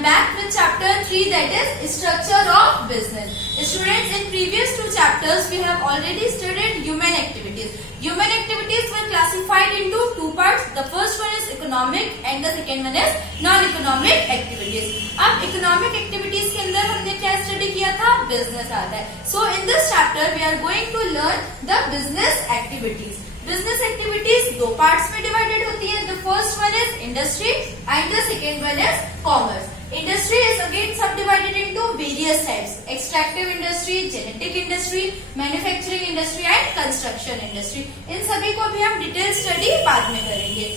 am back with chapter 3, that is structure of business. Students, in previous two chapters we have already studied human activities. Human activities were classified into two parts. The first one is economic and the second one is non-economic activities. अब economic activities के अंदर हमने क्या study किया था? Business आता है. So in this chapter we are going to learn the business activities. Business activities दो parts में divided होती है. The first one is industry and the second one is commerce. Industry is again subdivided into various types: extractive industry, genetic industry, manufacturing industry and construction industry. इन सभी को भी हम detail study बाद में करेंगे.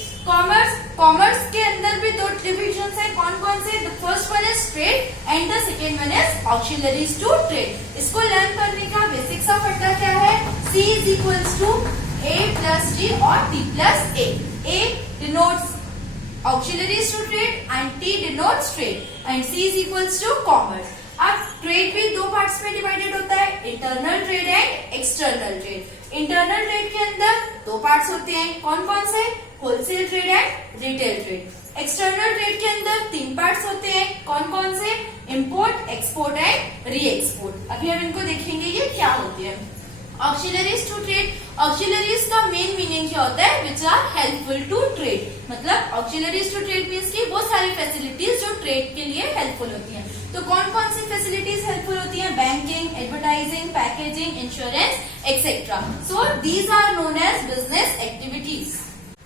कॉमर्स के अंदर भी दो डिविजन्स हैं. कौन कौन से? The first one is trade and the second one is auxiliaries to trade. इसको लर्न करने का बेसिक सा फंडा क्या है? C is equals to A plus D or T plus A. A denotes auxiliaries to trade and T denotes trade and C is equals to commerce. अब trade भी दो पार्ट्स में डिवाइडेड होता है, internal trade and external trade. Internal trade के अंदर दो parts होते हैं. कौन कौन से? Wholesale trade and retail trade. External trade के अंदर तीन पार्ट्स होते हैं. कौन कौन से? Import, export and re export. अभी हम इनको देखेंगे ये क्या होते हैं. Auxiliaries to trade. ऑक्सिलरीज का मेन मीनिंग क्या होता है? Which are helpful to trade. मतलब ऑक्सिलरीज टू ट्रेड मीन्स की वो सारी फैसिलिटीज जो ट्रेड के लिए हेल्पफुल होती हैं. तो कौन कौन सी फैसिलिटीज हेल्पफुल होती हैं? Banking, advertising, packaging, insurance etcetera. So these are known as business activities.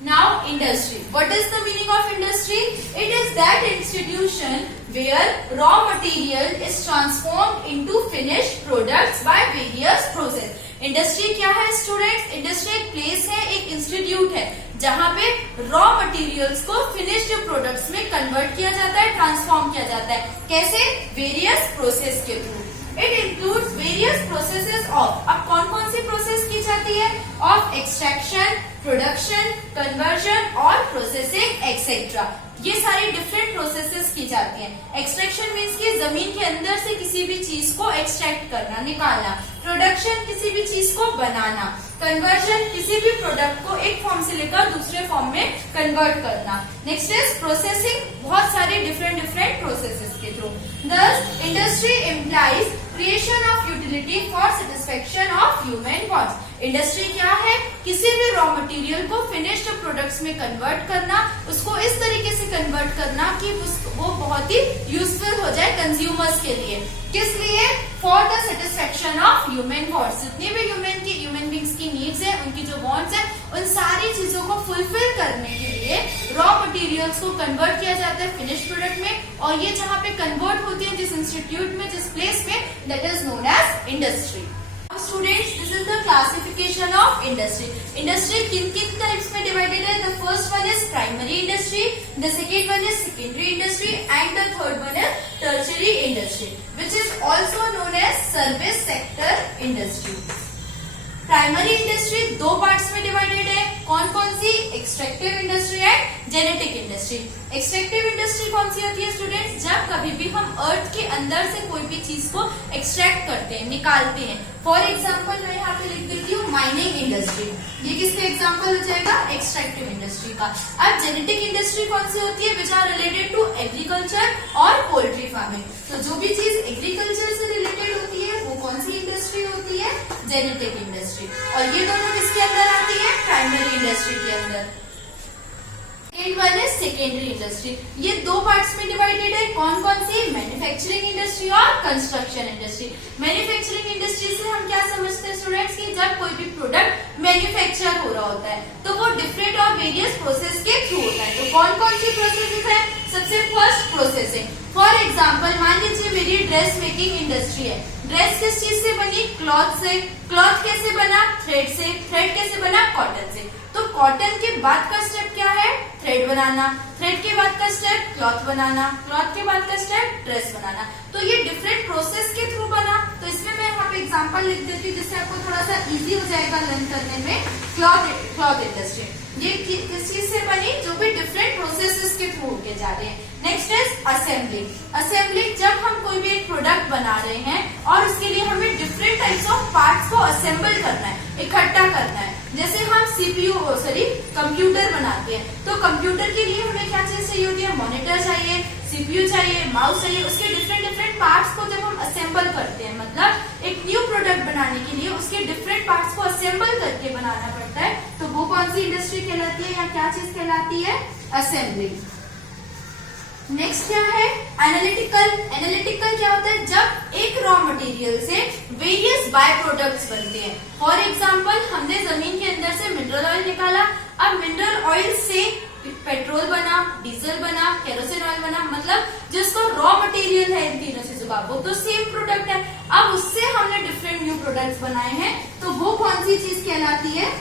Now industry. What is the meaning of industry? It is that institution where raw material is transformed into finished products by various process. Industry क्या है students? Industry एक place है, एक institute है जहाँ पे raw materials को finished products में कन्वर्ट किया जाता है, ट्रांसफॉर्म किया जाता है. कैसे? वेरियस प्रोसेस के through. It includes various processes of. अब कौन कौन सी प्रोसेस की जाती है? ऑफ एक्सट्रैक्शन, प्रोडक्शन, कन्वर्जन और प्रोसेसिंग एक्सेट्रा. ये सारी डिफरेंट प्रोसेसेस की जाती हैं. एक्सट्रैक्शन मीन्स की जमीन के अंदर से किसी भी चीज को एक्सट्रैक्ट करना, निकालना. प्रोडक्शन किसी भी चीज को बनाना. कन्वर्जन किसी भी प्रोडक्ट को एक फॉर्म से लेकर दूसरे फॉर्म में कन्वर्ट करना. Next is processing. बहुत सारे डिफरेंट प्रोसेसेस के थ्रू. दस industry implies creation of utility for satisfaction of human wants. Industry क्या है? किसी भी रॉ मटेरियल को फिनिश्ड प्रोडक्ट्स में कन्वर्ट करना, उसको इस तरीके से कन्वर्ट करना कि वो बहुत ही यूजफुल हो जाए कंज्यूमर्स के लिए. किस लिए? For the satisfaction of human wants. जितनी भी ह्यूमन बींग्स की नीड्स है, उनकी जो वांट्स है, उन सारी चीजों को फुलफिल करने के लिए रॉ मटेरियल्स को कन्वर्ट किया जाता है फिनिश्ड प्रोडक्ट में. और ये जहाँ पे कन्वर्ट होती है, जिस इंस्टीट्यूट में, जिस प्लेस में, that is known as industry. Students, this is the classification of industry. Industry किन टाइप्स में डिवाइडेड है? The first one is primary industry, the second one is secondary industry and the third one is tertiary industry, which is also known as service sector industry. Primary industry दो parts में divided है. कौन कौन सी? Extractive industry and genetic industry. Extractive industry कौन सी होती है स्टूडेंट्स? जब कभी भी हम अर्थ के अंदर से कोई भी चीज को एक्सट्रैक्ट करते हैं, निकालते हैं. फॉर एग्जाम्पल मैं यहाँ पे लिख देती हूँ माइनिंग इंडस्ट्री. ये किसका एग्जाम्पल हो जाएगा? एक्सट्रैक्टिव इंडस्ट्री का. अब जेनेटिक इंडस्ट्री कौन सी होती है? Which are related to agriculture और पोल्ट्री फार्मिंग. तो जो भी चीज एग्रीकल्चर से रिलेटेड होती है वो कौन सी इंडस्ट्री होती है? Genetic industry. और ये दोनों किसके अंदर आती है? प्राइमरी इंडस्ट्री के अंदर. Second one is secondary industry. ये दो पार्ट्स में डिवाइडेड है. कौन कौन सी? मैन्युफैक्चरिंग इंडस्ट्री और कंस्ट्रक्शन इंडस्ट्री. मैन्युफैक्चरिंग इंडस्ट्री से हम क्या समझते हैं स्टूडेंट्स की जब कोई भी प्रोडक्ट मैन्युफैक्चर हो रहा होता है तो वो डिफरेंट और वेरियस प्रोसेस के थ्रू होता है. तो कौन कौन सी प्रोसेसेस है? सबसे फर्स्ट प्रोसेसिंग. फॉर एग्जाम्पल मान लीजिए मेरी ड्रेस मेकिंग इंडस्ट्री है. ड्रेस किस चीज से बनी? क्लॉथ से. क्लॉथ कैसे बना? थ्रेड से. थ्रेड कैसे बना? कॉटन से. तो कॉटन के बाद का स्टेप क्या है? थ्रेड बनाना. थ्रेड के बाद का स्टेप क्लॉथ बनाना. क्लॉथ के बाद का स्टेप ड्रेस बनाना. तो ये डिफरेंट प्रोसेस के थ्रू बना. तो इसमें मैं यहाँ पे एग्जांपल लिख देती हूँ जिससे आपको थोड़ा सा इजी हो जाएगा लर्न करने में. क्लॉथ इंडस्ट्री ये किस चीज से बनी? जो भी डिफरेंट प्रोसेसेस के थ्रू होके जा रहे हैं. Next is assembling. असेंबलिंग जब हम कोई भी एक प्रोडक्ट बना रहे हैं और उसके लिए हमें डिफरेंट टाइप्स ऑफ पार्ट्स को असेंबल करना है, इकट्ठा करना है. जैसे हम कंप्यूटर बनाते हैं तो कंप्यूटर के लिए हमें क्या चीज चाहिए होती है? मॉनिटर चाहिए, सीपीयू चाहिए, माउस चाहिए, उसके डिफरेंट पार्ट्स को जब हम असेंबल करते हैं, मतलब एक न्यू प्रोडक्ट बनाने के लिए उसके डिफरेंट पार्ट्स को असेंबल करके बनाना पड़ता है, तो वो कौन सी इंडस्ट्री कहलाती है या क्या चीज कहलाती है? असेंबली। नेक्स्ट क्या है? एनालिटिकल। एनालिटिकल क्या होता है? जब एक रॉ मटेरियल से वेरियस बाय प्रोडक्ट्स बनते हैं। फॉर एग्जांपल, हमने जमीन के अंदर से मिनरल ऑयल निकाला, अब मिनरल ऑयल से पेट्रोल बना, डीजल बना, केरोसिन ऑयल बना, मतलब जिसको रॉ मटेरियल है इन तीनों चीजों का, वो तो सेम प्रोडक्ट है। अब उससे हमने डिफरेंट न्यू प्रोडक्ट्स बनाए हैं, तो वो कौन सी चीज कहलाती है?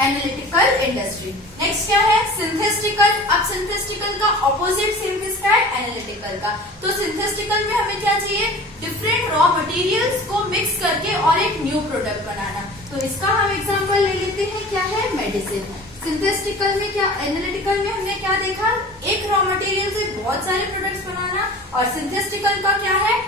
Analytical industry. नेक्स्ट क्या है? सिंथेटिकल। अब सिंथेटिकल का ऑपोजिट सेम किसका है? एनालिटिकल का। तो सिंथेटिकल में हमें क्या चाहिए? डिफरेंट रॉ मटेरियल्स को मिक्स करके और एक न्यू प्रोडक्ट बनाना। तो इसका हम एग्जांपल ले लेते हैं, क्या है? मेडिसिन। सिंथेटिकल में क्या, एनालिटिकल में हमने क्या देखा? एक रॉ मटेरियल से बहुत सारे प्रोडक्ट्स बनाना, और सिंथेटिकल का क्या है?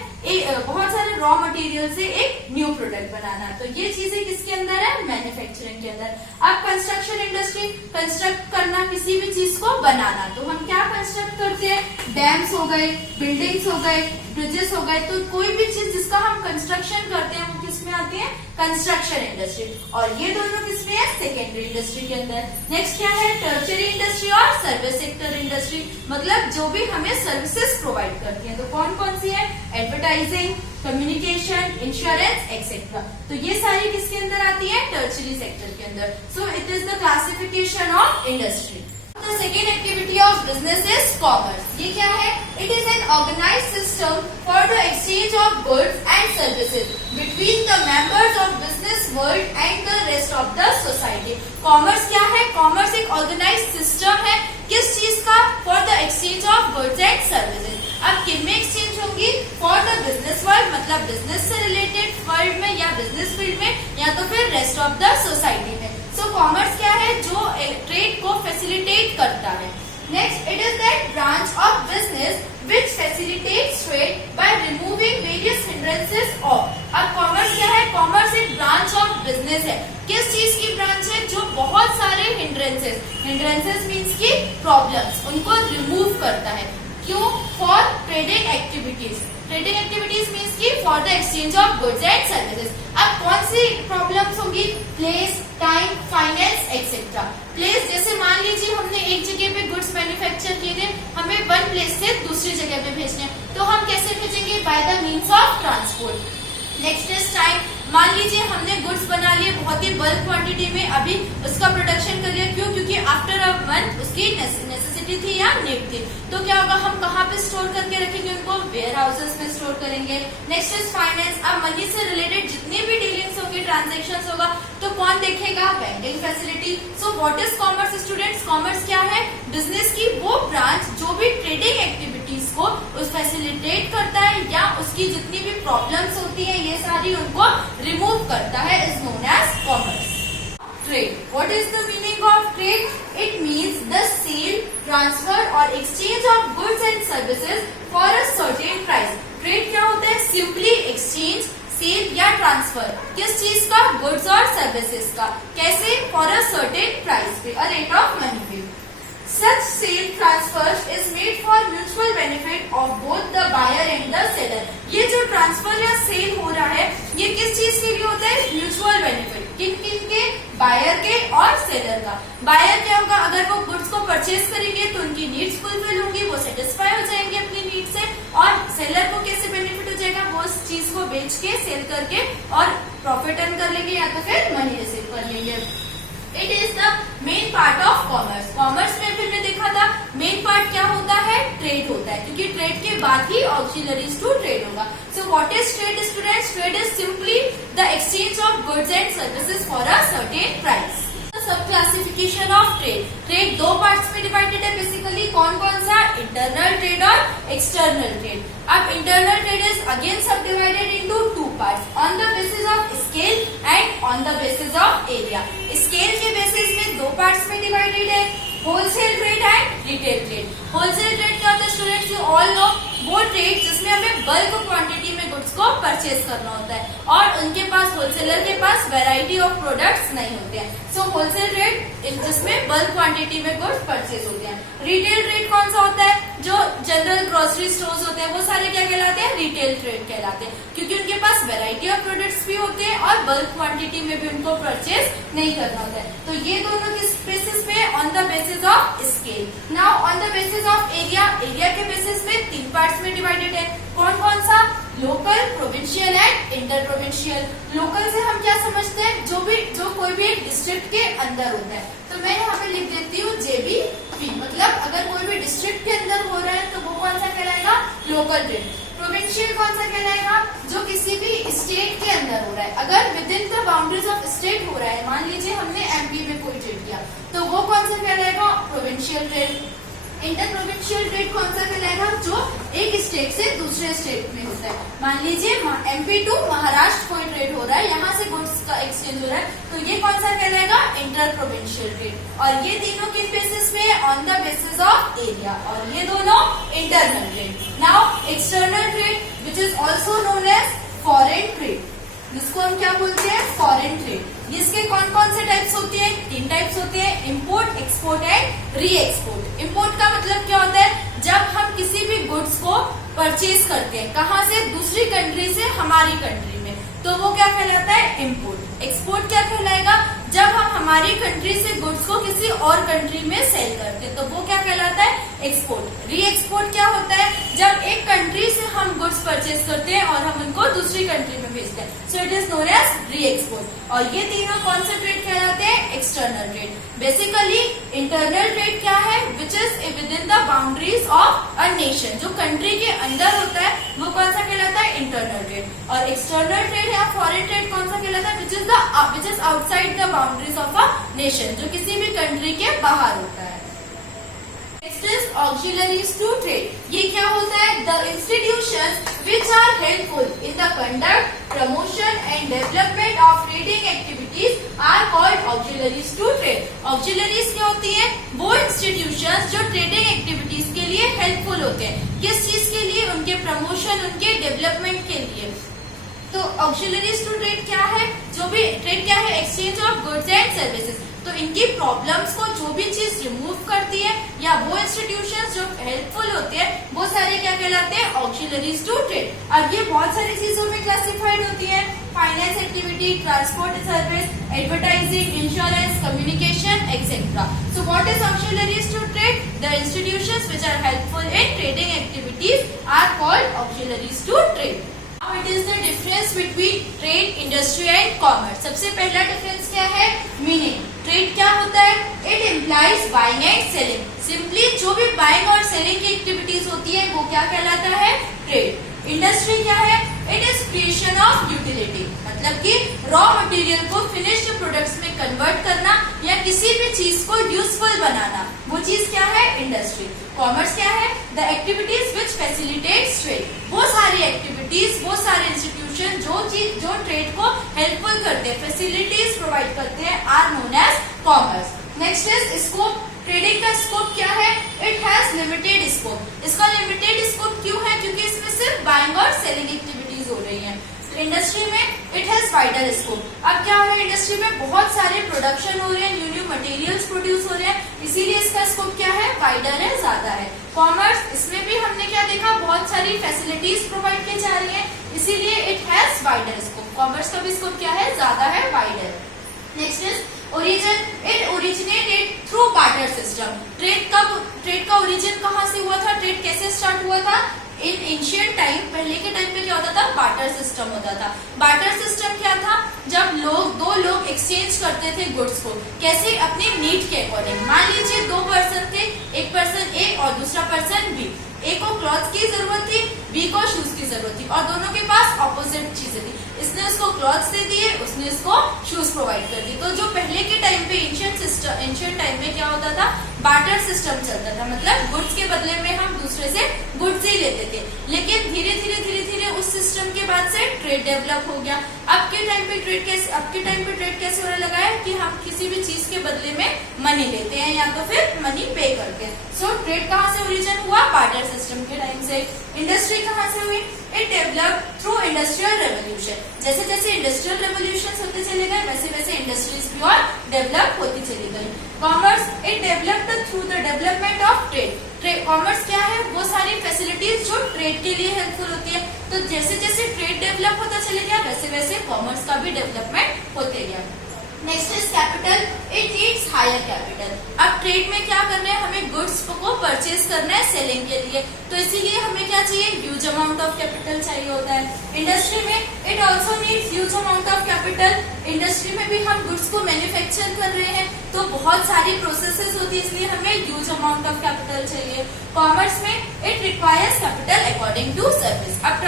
बहुत सारे रॉ मटेरियल से एक न्यू प्रोडक्ट बनाना। तो ये चीजें किसके अंदर है? मैन्युफैक्चरिंग के अंदर। अब कंस्ट्रक्शन इंडस्ट्री, कंस्ट्रक्ट करना, किसी भी चीज को बनाना, तो हम क्या कंस्ट्रक्ट करते हैं? डैम्स हो गए, बिल्डिंग्स हो गए, ब्रिजेस हो गए, तो कोई भी चीज जिसका हम कंस्ट्रक्शन करते हैं वो किसमें आती है? Construction industry. और ये दोनों किसमें है? सेकेंडरी इंडस्ट्री के अंदर। नेक्स्ट क्या है? टर्शियरी इंडस्ट्री और सर्विस सेक्टर इंडस्ट्री, मतलब जो भी हमें सर्विसेज प्रोवाइड करती है। तो कौन कौन सी है? Advertising, communication, insurance etcetera. तो ये सारी किसके अंदर आती है? टर्शियरी सेक्टर के अंदर। सो it is the classification of industry. The second activity of business is commerce. ये क्या है? It is an organized system for the exchange of goods and services between the members of business world and the rest of the society. Commerce क्या है? Commerce एक organized system है, किस चीज का? For the exchange of goods and services. अब किन में एक्सचेंज होंगी? For the business world, मतलब बिजनेस से रिलेटेड वर्ल्ड में या बिजनेस फील्ड में, या तो फिर रेस्ट ऑफ द सोसाइटी में। सो कॉमर्स क्या है? जो ट्रेड को फैसिलिटेट करता है। Next, it is that branch of business which facilitates trade by removing various hindrances of. अब कॉमर्स क्या है? कॉमर्स एक ब्रांच ऑफ बिजनेस है। किस चीज की ब्रांच है? जो बहुत सारे हिंड्रेंसेस मीन्स की प्रॉब्लम्स, उनको रिमूव करता है। क्यों? For trading activities. Trading activities means की for the exchange of goods and services. अब कौन सी प्रॉब्लम्स होंगी? Place, time, finance etcetera. Place, जैसे मान लीजिए हमने एक जगह पे गुड्स मैन्युफैक्चर किए थे, हमें वन प्लेस से दूसरी जगह पे भेजने, तो हम कैसे भेजेंगे? By the means of transport. Next is time. मान लीजिए हमने गुड्स बना लिए बहुत ही बल्क क्वांटिटी में, अभी उसका प्रोडक्शन कर लिया, क्यों? क्योंकि आफ्टर अ मंथ उसकी नेसेसिटी थी या नीड थी। तो क्या होगा? हम कहाँ पे स्टोर करके रखेंगे उनको? वेयर हाउसेस में स्टोर करेंगे। Next is finance. अब मनी से रिलेटेड जितनी भी डीलिंग्स होगी, ट्रांजेक्शन होगा, तो कौन देखेगा? Banking facility. So what is commerce students? Commerce क्या है? बिजनेस की वो ब्रांच जो भी ट्रेडिंग एक्टिविटीज को उस फैसिलिटेट करता है, या उसकी जितनी भी प्रॉब्लम्स होती है ये सारी उनको रिमूव करता है, is known as commerce. Trade. What is the meaning of trade? It means the sale, transfer और exchange of goods and services for a certain price. Trade क्या होता है? सिंपली एक्सचेंज, सेल या ट्रांसफर, किस चीज का? गुड्स और services का। कैसे? फॉर अ सर्टेन प्राइस पे, अ रेट ऑफ मनी पे। Such sale transfers is made for mutual benefit of both the buyer and the seller. ये जो ट्रांसफर या सेल हो रहा है, ये किस चीज के लिए होता है? Mutual benefit. किन किन के? बायर के और सेलर का। बायर क्या होगा? अगर वो गुड्स को परचेज करेंगे तो उनकी नीड्स फुलफिल होंगी, वो सेटिस्फाई हो जाएंगे अपनी नीड से। और सेलर को कैसे बेनिफिट हो जाएगा? वो उस चीज को बेच के, सेल करके और प्रॉफिट अर्न कर लेंगे, या तो फिर मनी रिसीव कर लेंगे। It is the main part of commerce. Commerce में फिर हमने देखा था मेन पार्ट क्या होता है? ट्रेड होता है, क्योंकि ट्रेड के बाद ही ऑक्सिलरीज टू ट्रेड होगा। सो what is trade students? Trade is simply the exchange of goods and services for a certain price. सब क्लासिफिकेशन ऑफ ट्रेड। ट्रेड दो पार्ट्स में डिवाइडेड है बेसिकली। कौन कौन सा? इंटरनल ट्रेड और एक्सटर्नल ट्रेड। अब इंटरनल ट्रेड इज अगेन सब divided into two parts, on the basis of scale and on the basis of area. Scale के बेसिस में दो पार्ट्स में डिवाइडेड है, wholesale trade and retail trade. Wholesale trade क्या होता है स्टूडेंट्स? यू ऑल नो, वो ट्रेड जिसमें हमें बल्क क्वांटिटी में गुड्स को परचेज करना होता है और उनके पास होलसेलर के पास वैरायटी ऑफ प्रोडक्ट्स नहीं होते हैं। सो होलसेल रेट जिसमें बल्क क्वांटिटी में गुड्स परचेज होते हैं। रिटेल रेट कौन सा होता है? जो जनरल ग्रोसरी स्टोर्स होते हैं वो सारे क्या कहलाते हैं? रिटेल ट्रेड कहलाते हैं, क्योंकि उनके पास वैरायटी ऑफ प्रोडक्ट्स भी होते हैं और बल्क क्वांटिटी में भी उनको परचेज नहीं करना होता है। तो ये दोनों किस बेसिस पे? On the basis of scale. Now on the basis of area, area के बेसिस पे 3 पार्ट्स में डिवाइडेड है। कौन कौन सा? Local, provincial and inter provincial. Local से हम क्या समझते हैं? जो कोई भी एक डिस्ट्रिक्ट के अंदर होता है। तो मैं यहाँ पे लिख देती हूँ JBP, मतलब अगर कोई भी डिस्ट्रिक्ट के अंदर हो रहा है तो वो कौन सा कहलाएगा? Local trade. प्रोविंशियल कौन सा कहलाएगा? जो किसी भी स्टेट के अंदर हो रहा है, अगर with in the boundaries of state हो रहा है। मान लीजिए हमने MP में कोई ट्रेड किया तो वो कौन सा कहलाएगा? Provincial trade. Inter provincial trade कौन सा कहलाएगा? जो एक स्टेट से दूसरे स्टेट में होता है। मान लीजिए MP टू महाराष्ट्र कोई ट्रेड हो रहा है, यहाँ से गुड्स का एक्सचेंज हो रहा है, तो ये कौन सा कहलाएगा? Inter provincial trade. और ये तीनों किस बेसिस पे? On the basis of area. और ये दोनों internal trade. Now external trade which is also known as foreign trade, जिसको हम क्या बोलते हैं? Foreign trade. इसके कौन कौन से टाइप्स होती है? 3 टाइप्स होते हैं, import, export and re export. Import का मतलब क्या होता है? जब हम किसी भी गुड्स को परचेज करते हैं, कहाँ से? दूसरी कंट्री से हमारी कंट्री में, तो वो क्या कहलाता है? इम्पोर्ट। एक्सपोर्ट क्या कहलाएगा? जब हम हमारी कंट्री से गुड्स को किसी और कंट्री में सेल करते हैं, तो वो क्या कहलाता है? एक्सपोर्ट। री एक्सपोर्ट क्या होता है? जब एक कंट्री से हम गुड्स परचेज करते हैं और हम उनको दूसरी कंट्री में भेजते हैं, so it is known as re export. और ये तीनों कौन से ट्रेड कहलाते हैं? External trade. Basically internal trade क्या है? Which is within the boundaries of a nation, जो कंट्री के अंदर होता है वो कौन सा कहलाता है? Internal trade. और एक्सटर्नल ट्रेड या फॉरेन ट्रेड कौन सा कहलाता है? Which is outside the boundaries of a nation, जो किसी भी कंट्री के बाहर होता है। Next is auxiliaries to trade. ये क्या होता है? The institutions which are helpful in the conduct, promotion and development of trading activities are called auxiliaries to trade. Auxiliaries क्या होती है? वो institutions जो trading activities के लिए helpful होते हैं। किस चीज के लिए? उनके promotion, उनके development के लिए। तो auxiliaries to trade क्या है? जो भी ट्रेड क्या है? exchange of goods and services। तो इनकी प्रॉब्लम्स को जो भी चीज रिमूव करती है या वो इंस्टीट्यूशंस जो हेल्पफुल होते हैं, वो सारे क्या कहलाते हैं? Auxiliaries to trade. अब ये बहुत सारी चीजों में क्लासिफाइड होती है, finance activity, transport service, advertising, insurance, communication etcetera. So what is auxiliaries to trade? The institutions which are helpful in trading activities are called auxiliaries to trade. Now it is the difference between trade, industry and commerce. सबसे पहला difference क्या है? Meaning. Trade क्या होता है? It implies buying and selling. Simply जो भी buying और सेलिंग की एक्टिविटीज होती है वो क्या कहलाता है? ट्रेड। इंडस्ट्री क्या है? It is creation of utility, मतलब कि रॉ मटेरियल को फिनिश्ड प्रोडक्ट्स में कन्वर्ट करना या किसी भी चीज को यूजफुल बनाना, वो चीज क्या है? इंडस्ट्री। कॉमर्स क्या है? The activities which facilitates trade. वो सारी एक्टिविटीज, वो सारे इंस्टीट्यूशन जो ट्रेड को हेल्पफुल करते हैं, फैसिलिटीज प्रोवाइड करते हैं, are known as commerce. Next is scope. Trading का स्कोप क्या है? It has limited scope. इसका लिमिटेड स्कोप क्यों है? क्योंकि इसमें सिर्फ बाइंग और सेलिंग एक्टिविटीज हो रही हैं। इंडस्ट्री में इट हैज वाइडर स्कोप। अब क्या हो रहा है? इंडस्ट्री में बहुत सारे प्रोडक्शन हो रहे हैं, न्यू न्यू मटेरियल्स प्रोड्यूस हो रहे हैं, इसीलिए इसका स्कोप क्या है? वाइडर है, ज्यादा है। कॉमर्स, इसमें भी हमने क्या देखा? बहुत सारी फैसिलिटीज प्रोवाइड की जा रही है, इसीलिए it has wider scope. Commerce का भी स्कोप क्या है? ज्यादा है, wider. Next is origin. It originated through barter system. Trade का ओरिजिन कहाँ से हुआ था? ट्रेड कैसे स्टार्ट हुआ था? इन एंशिएंट टाइम, पहले के टाइम पे क्या होता था? बार्टर सिस्टम होता था। बार्टर सिस्टम क्या था? जब दो लोग एक्सचेंज करते थे गुड्स को, कैसे? अपने नीड के अकॉर्डिंग। मान लीजिए 2 पर्सन थे, एक पर्सन ए और दूसरा पर्सन बी। ए को क्लॉथ की जरूरत थी, बी को शूज की जरूरत थी, और दोनों के पास ऑपोजिट चीजें थी। इसने उसको क्लॉथ्स दे दिए, उसने इसको शूज प्रोवाइड कर दिए। तो जो पहले के टाइम पे एंशिएंट टाइम में क्या होता था? बार्टर सिस्टम चलता था, मतलब गुड्स के बदले में हम दूसरे से गुड्स ही लेते थे। लेकिन धीरे धीरे उस सिस्टम के बाद से ट्रेड डेवलप हो गया। अब के टाइम पे ट्रेड कैसे होने लगा है कि हम किसी भी चीज के बदले में मनी लेते हैं या तो फिर मनी पे करते हैं। सो ट्रेड कहाँ से ओरिजिन हुआ? बार्टर सिस्टम के टाइम से। इंडस्ट्री कहाँ से हुई? it developed through industrial revolution. जैसे जैसे इंडस्ट्रियल रेवोल्यूशन होते चले गए वैसे वैसे इंडस्ट्रीज भी और डेवलप होती चली गई. Commerce it developed through the development of trade. Commerce क्या है? वो सारी फैसिलिटीज जो ट्रेड के लिए हेल्पफुल होती है. तो जैसे जैसे ट्रेड डेवलप होता चले गया वैसे वैसे कॉमर्स का भी डेवलपमेंट होते गया. Next is capital. It needs higher capital. अब ट्रेड में क्या करना है? हमें गुड्स को परचेज करना है सेलिंग के लिए, तो इसीलिए हमें क्या चाहिए? ह्यूज अमाउंट ऑफ कैपिटल चाहिए होता है. इंडस्ट्री में it also needs huge amount of capital. Industry में भी हम गुड्स को मैन्युफैक्चर कर रहे हैं तो बहुत सारी प्रोसेसेस होती है, इसलिए हमें ह्यूज अमाउंट ऑफ कैपिटल चाहिए. कॉमर्स में it requires capital according to service. अब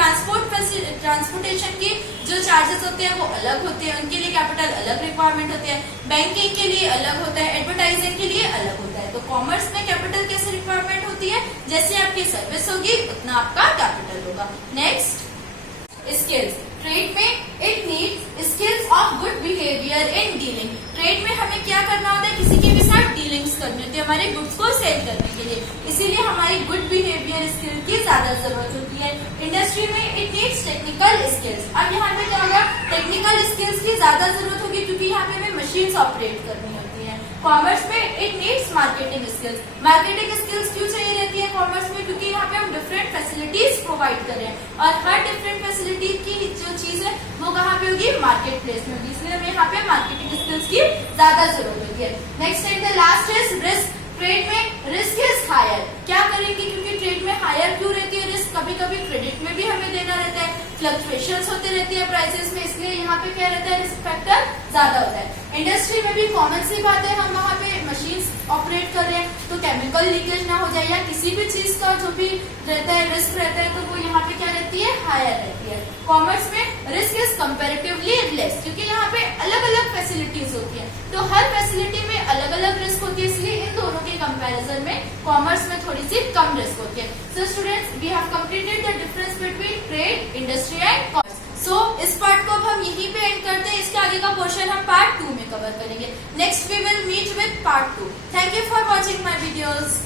ट्रांसपोर्टेशन की जो चार्जेस होते हैं वो अलग होते हैं, उनके लिए कैपिटल अलग रिक्वायरमेंट होती है. बैंकिंग के लिए अलग होता है, एडवर्टाइजिंग के लिए अलग होता है. तो कॉमर्स में कैपिटल कैसे रिक्वायरमेंट होती है? जैसे आपकी सर्विस होगी उतना आपका कैपिटल होगा. Next skills. ट्रेड में it needs skills of good behaviour in dealing. Trade में हमें क्या करना होता है? किसी के भी साथ डीलिंग्स करनी होती है हमारे गुड्स को सेल करने के लिए, इसीलिए हमारी गुड बिहेवियर स्किल की ज्यादा जरूरत होती है. इंडस्ट्री में इट नीड्स टेक्निकल स्किल्स. अब यहाँ पे क्या होगा? टेक्निकल स्किल्स की ज्यादा जरूरत होगी क्योंकि यहाँ पे हमें मशीन्स ऑपरेट करनी होती है. कॉमर्स में it needs marketing skills. Marketing skills क्यों चाहिए रहती है कॉमर्स में? क्योंकि यहाँ पे हम डिफरेंट फैसिलिटीज प्रोवाइड कर रहे हैं और हर डिफरेंट फैसिलिटी की जो चीज है वो कहाँ पे होगी? मार्केट प्लेस में होगी, इसलिए हमें यहाँ पे मार्केटिंग स्किल्स की ज्यादा जरूरत होती है. Next and the last is risk. Trade में रिस्क इज हायर. क्या करेंगे? क्योंकि ट्रेड में हायर क्यों रहती है रिस्क? कभी कभी क्रेडिट में भी हमें देना रहता है, फ्लक्चुएशंस होती रहती है प्राइसेस में, इसलिए यहाँ पे क्या रहता है? रिस्क फैक्टर ज्यादा होता है. इंडस्ट्री में भी कॉमन सी बात है, हम वहाँ पे मशीन्स ऑपरेट कर रहे हैं तो केमिकल लीकेज ना हो जाए या किसी भी चीज का जो भी रहता है रिस्क रहता है तो वो यहाँ पे क्या रहती है? हायर रहती है. कॉमर्स में रिस्क इज कंपेरेटिवली लेस क्योंकि यहाँ पे अलग अलग फैसिलिटीज होती है, तो हर फैसिलिटी में अलग अलग रिस्क होती है, इसलिए इन दोनों के कंपैरिजन में कॉमर्स में थोड़ी सी कम रिस्क होती है. So students we have completed the difference between trade, industry and commerce. So इस पार्ट को अब हम यहीं पे एंड करते हैं. इसके आगे का पोर्शन हम पार्ट 2 में कवर करेंगे. Next we will meet with part 2. Thank you for watching my videos.